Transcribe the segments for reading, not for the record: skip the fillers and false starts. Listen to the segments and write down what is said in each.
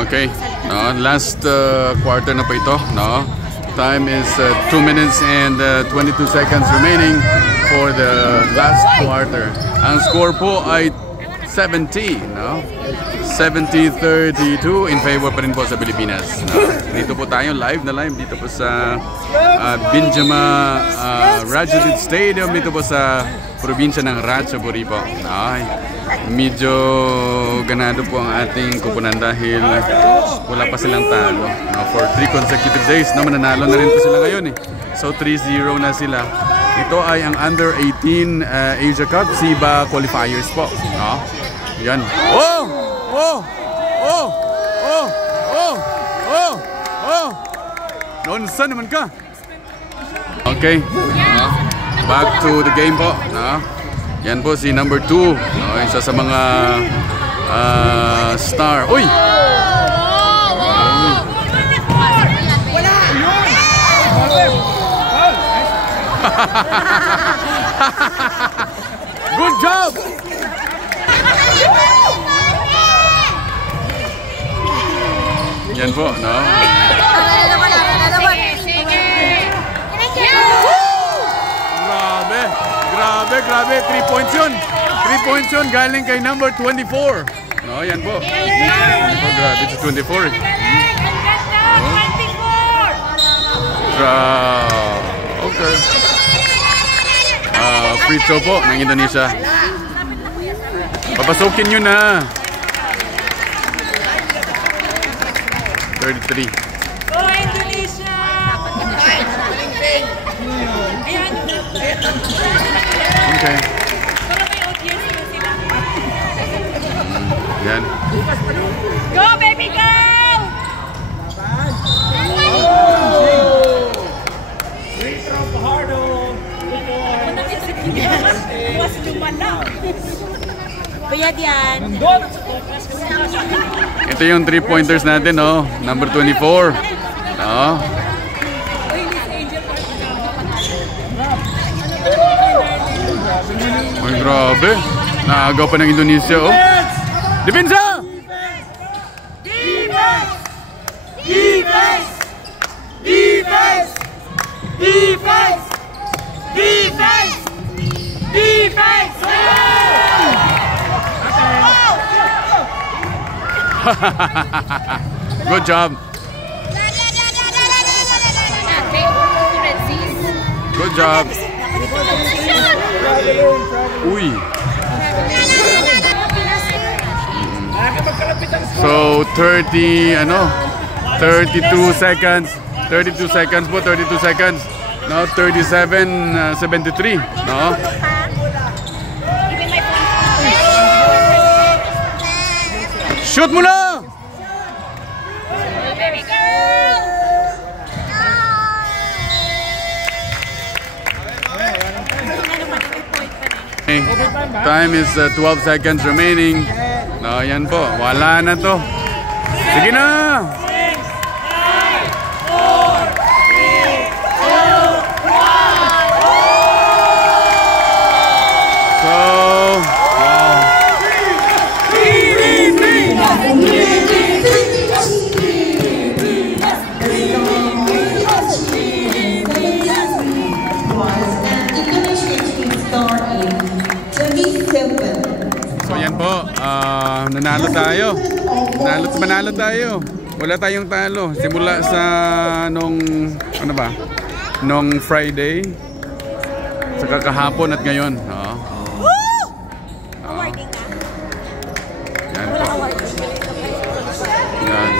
Okay, last quarter na po ito, no? Time is 2 minutes and 22 seconds remaining for the last quarter. Ang score po ay 70, no? 70-32 in favor pa rin po sa Pilipinas. No? Dito po tayo live dito po sa Binjama Rajadid Stadium dito po sa probinsya ng Ratchaburi po. Ay, medyo ganado po ang ating kupunan dahil wala pa silang talo. No? For 3 consecutive days, no? Mananalo na rin po sila ngayon eh. So 3-0 na sila. Ito ay ang Under 18 Asia Cup SIBA qualifiers po. No? Yan. Oh! Oh! Oh! Oh! Oh! Oh! Oh! Nonsan naman ka! Okay. Back to the game po. Yan po si number 2. Isa sa mga star. Uy! Good job! Yan po, no? Grabe. 3 points yun. 3 points yun galing kay number 24. No, yan po. Grabe, 24 eh. Okay. Free throw po ng Indonesia. Papasukin nyo na. 33. Go Indonesia! Okay. Yan. Go baby go! Bayad yan. Ito yung 3-pointers natin, no? Number 24. No? Ay, grabe. Naagaw pa ng Indonesia, oh. Depensa! Defense! Defense! Defense! Defense! Defense! Defense! Good job. Good job. Uy. So 32 seconds. 32 seconds po, 32 seconds. No, 37-73, no? Shoot mo na! Time is 12 seconds remaining. No, yan po. Wala na to. Sige na! Manalo tayo. Wala tayong talo. Simula sa nung Friday, saka kahapon at ngayon. Yan po. Yan.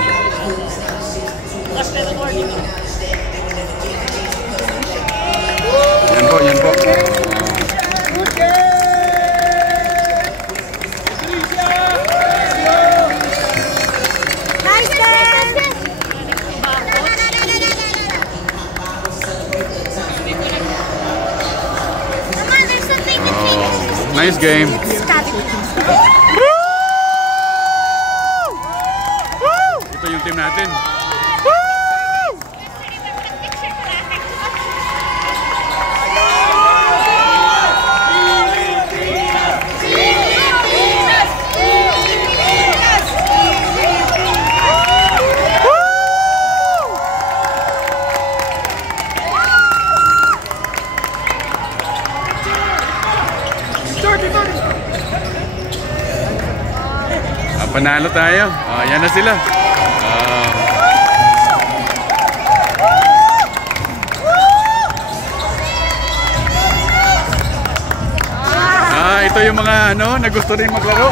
Yan po. Nice game. Ito yung team natin. Panalo tayo. Oh, yan na sila. Ito yung mga na gusto rin maglaro.